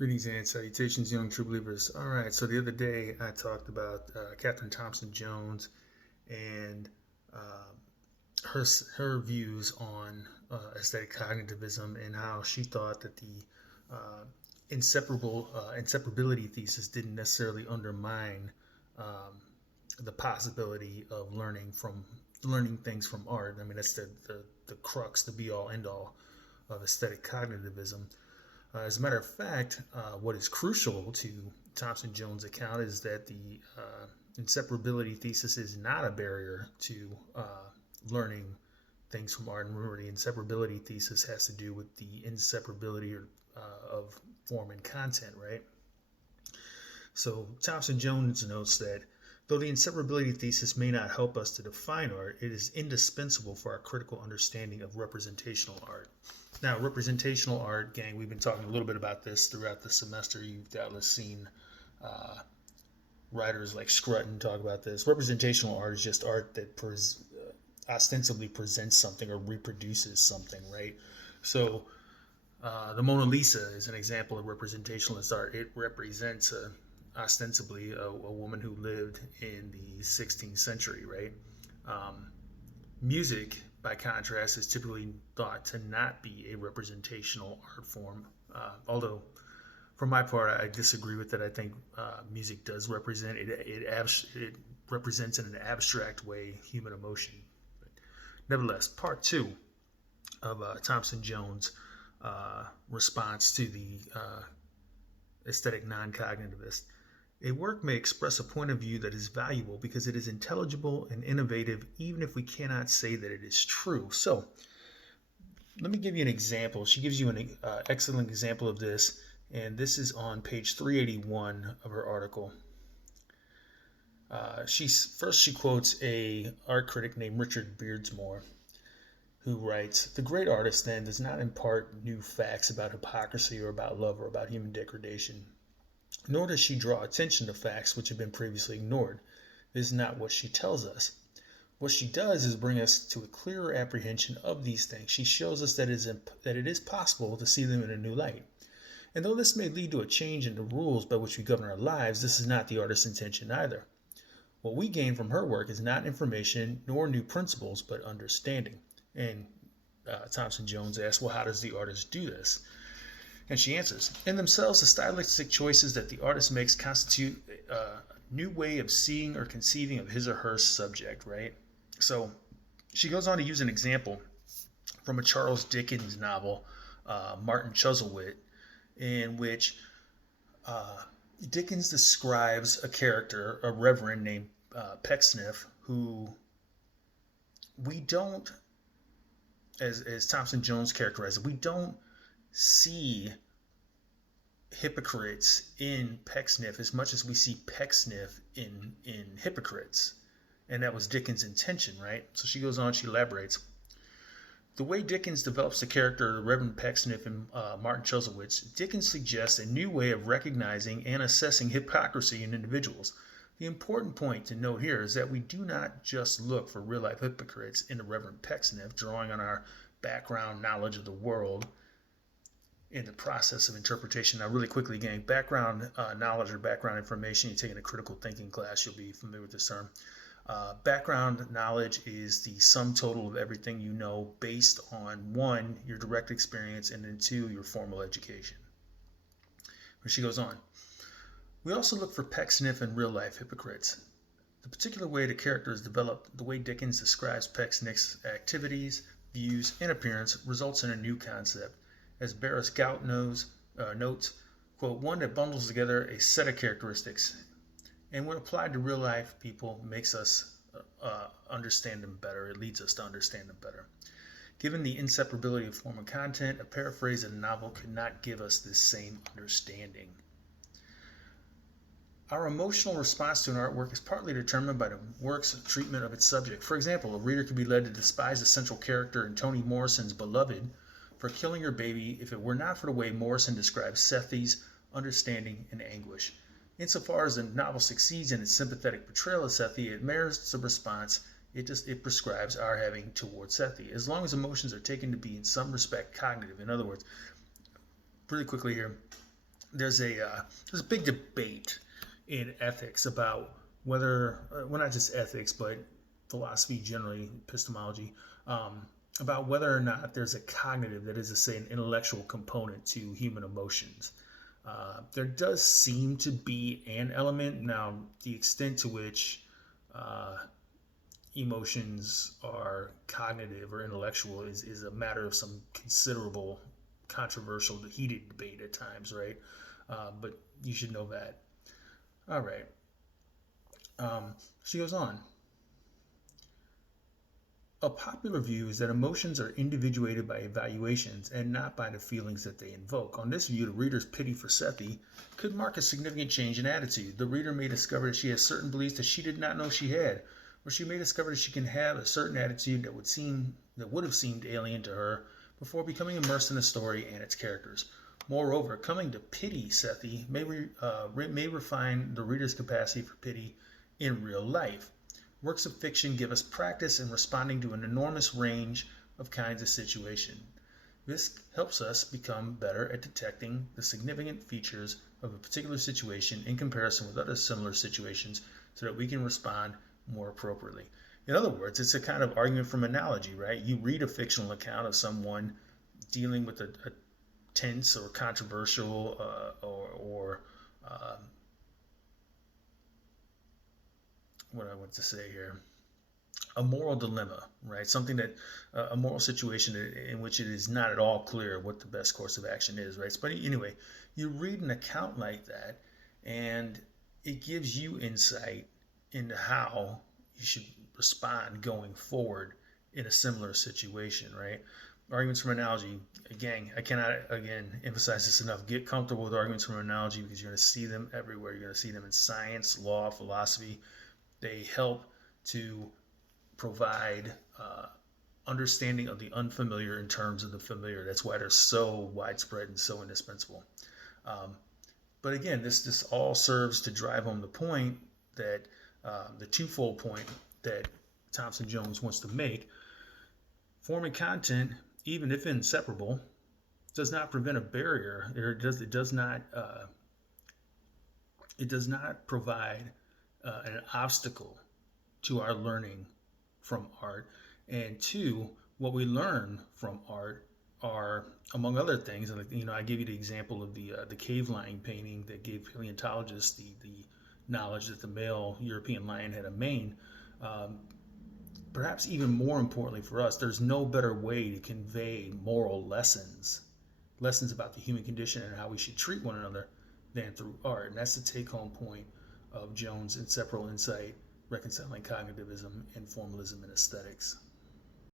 Greetings and salutations, young true believers. All right, so the other day I talked about Katherine Thomson-Jones and uh, her views on aesthetic cognitivism and how she thought that the uh, inseparability thesis didn't necessarily undermine um, the possibility of learning things from art. I mean, that's the crux, the be all end all of aesthetic cognitivism. As a matter of fact, what is crucial to Thomson-Jones' account is that the inseparability thesis is not a barrier to learning things from art. And remember, the inseparability thesis has to do with the inseparability of form and content, right? So Thomson-Jones notes that though the inseparability thesis may not help us to define art, it is indispensable for our critical understanding of representational art. Now, representational art, gang, we've been talking a little bit about this throughout the semester. You've doubtless seen uh, writers like Scruton talk about this. Representational art is just art that ostensibly presents something or reproduces something, right? So the Mona Lisa is an example of representationalist art. It represents ostensibly a woman who lived in the 16th century, right? Um, Music, by contrast, is typically thought to not be a representational art form. Although, for my part, I disagree with that. I think music does represent it represents in an abstract way human emotion. But nevertheless, part two of Thomson-Jones' response to the aesthetic non-cognitivist. A work may express a point of view that is valuable because it is intelligible and innovative, even if we cannot say that it is true. So, let me give you an example. She gives you an excellent example of this, and this is on page 381 of her article. She quotes a art critic named Richard Beardsmore, who writes, "The great artist, then, does not impart new facts about hypocrisy or about love or about human degradation. Nor does she draw attention to facts which have been previously ignored. This is not what she tells us. What she does is bring us to a clearer apprehension of these things. She shows us that it is possible to see them in a new light. And though this may lead to a change in the rules by which we govern our lives, this is not the artist's intention either. What we gain from her work is not information nor new principles, but understanding." And Thomson-Jones asks, well, how does the artist do this? And she answers, "In themselves, the stylistic choices that the artist makes constitute a new way of seeing or conceiving of his or her subject," right? So she goes on to use an example from a Charles Dickens novel, Martin Chuzzlewit, in which Dickens describes a character, a reverend named Pecksniff, who we don't, as Thomson-Jones characterized it, we don't see hypocrites in Pecksniff as much as we see Pecksniff in hypocrites. And that was Dickens' intention, right? So she goes on, she elaborates. "The way Dickens develops the character of Reverend Pecksniff in Martin Chuzzlewit, Dickens suggests a new way of recognizing and assessing hypocrisy in individuals. The important point to note here is that we do not just look for real-life hypocrites in the Reverend Pecksniff, drawing on our background knowledge of the world in the process of interpretation." Now, really quickly, gang, background knowledge or background information, you're taking a critical thinking class, you'll be familiar with this term. Background knowledge is the sum total of everything you know based on, one, your direct experience, and then two, your formal education. Where she goes on. "We also look for Pecksniff and real-life hypocrites. The particular way the character is developed, the way Dickens describes Pecksniff's activities, views, and appearance results in a new concept. As Barris Gout notes, quote, one that bundles together a set of characteristics and when applied to real life people makes us understand them better. It leads us to understand them better. Given the inseparability of form and content, a paraphrase of the novel could not give us this same understanding. Our emotional response to an artwork is partly determined by the work's treatment of its subject. For example, a reader could be led to despise the central character in Toni Morrison's Beloved for killing her baby if it were not for the way Morrison describes Sethi's understanding and anguish. Insofar as the novel succeeds in its sympathetic portrayal of Sethi, it merits a response it prescribes our having towards Sethi, as long as emotions are taken to be in some respect cognitive. In other words, really quickly here, there's a big debate in ethics about whether, well, not just ethics, but philosophy generally, epistemology, um, about whether or not there's a cognitive, that is to say, an intellectual component to human emotions. There does seem to be an element. Now, the extent to which uh, emotions are cognitive or intellectual is a matter of some considerable, controversial, heated debate at times, right? But you should know that. All right. She goes on. A popular view is that emotions are individuated by evaluations and not by the feelings that they invoke. On this view, the reader's pity for Sethi could mark a significant change in attitude. The reader may discover that she has certain beliefs that she did not know she had, or she may discover that she can have a certain attitude that would have seemed alien to her before becoming immersed in the story and its characters. Moreover, coming to pity Sethi may refine the reader's capacity for pity in real life. Works of fiction give us practice in responding to an enormous range of kinds of situation. This helps us become better at detecting the significant features of a particular situation in comparison with other similar situations so that we can respond more appropriately. In other words, it's a kind of argument from analogy, right? You read a fictional account of someone dealing with a tense or controversial or what I want to say here, a moral dilemma, right? Something that a moral situation in which it is not at all clear what the best course of action is, right? But anyway, you read an account like that, and it gives you insight into how you should respond going forward in a similar situation, right? Arguments from analogy, gang, I cannot again emphasize this enough. Get comfortable with arguments from analogy because you're going to see them everywhere. You're going to see them in science, law, philosophy. They help to provide understanding of the unfamiliar in terms of the familiar. That's why they're so widespread and so indispensable. Um, but again, this all serves to drive home the point that the twofold point that Thomson-Jones wants to make. Form and content, even if inseparable, does not prevent a barrier. It does not provide an obstacle to our learning from art. And two, what we learn from art are, among other things, and I gave you the example of the cave lion painting that gave paleontologists the knowledge that the male European lion had a mane. Um, Perhaps even more importantly for us, there's no better way to convey moral lessons about the human condition and how we should treat one another than through art. And that's the take-home point of Jones' inseparable insight, reconciling cognitivism and formalism and aesthetics.